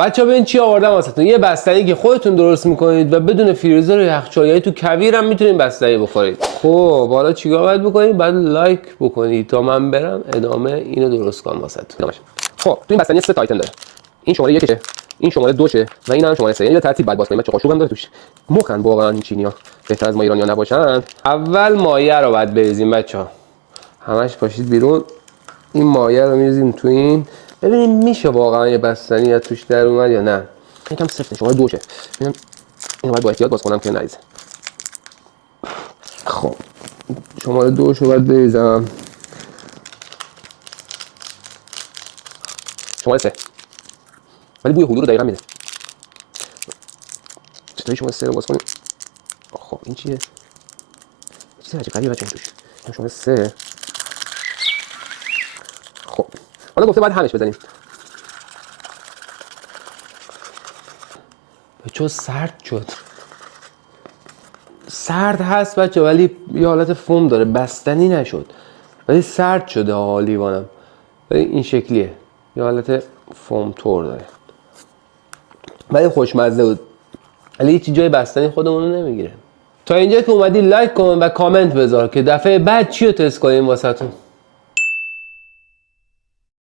بچه‌ها ببین چی آوردم واسهتون. یه بستنی که خودتون درست میکنید و بدون فریزر و یخچال، یعنی تو کویر هم میتونید بستنی بخورید. خب حالا چیکار باید بکنید؟ بعد لایک بکنید تا من برم ادامه اینو درست کنم واسهتون. خب تو این بستنی 3 تا آیتم داره. این شماره 1شه، این شماره 2شه و این هم شماره 3. یعنی به ترتیب باید باز کنیم. بچه‌ها قاشق هم داره توش. مخن واقعا این چینی‌ها. بهتر از ما ایرانی‌ها نباشن. اول مایه رو باید بریزیم بچه‌ها. همش پاشید بیرون. این مایه رو می‌ریزیم تو این. ببینیم میشه واقعا یه بستنی از توش در اومد یا نه. یکم سفته. شماره 2شه. ببینم اینو باید با احتیاط باز کنم که نریزه. خب شماره 2 رو باید بریزم. شماره 3. ولی بوی هلو رو دقیقاً میده. چطوری شماره 3 رو باز کنیم؟ خب این چیه؟ چیز عجیب غریبه بچه‌ها توش. این شماره 3. خب حالا گفته باید همش بزنیم. بچه‌ها سرد شد. سرد هست بچه ولی یه حالت فوم داره، بستنی نشد ولی سرد شده ها لیوانم. ولی این شکلیه، یه حالت فوم تور داره ولی خوشمزه بود. ولی هیچی جای بستنی خودمون رو نمیگیره. تا اینجا که اومدی لایک کن و کامنت بذار که دفعه بعد چی رو تست کنیم واسهتون.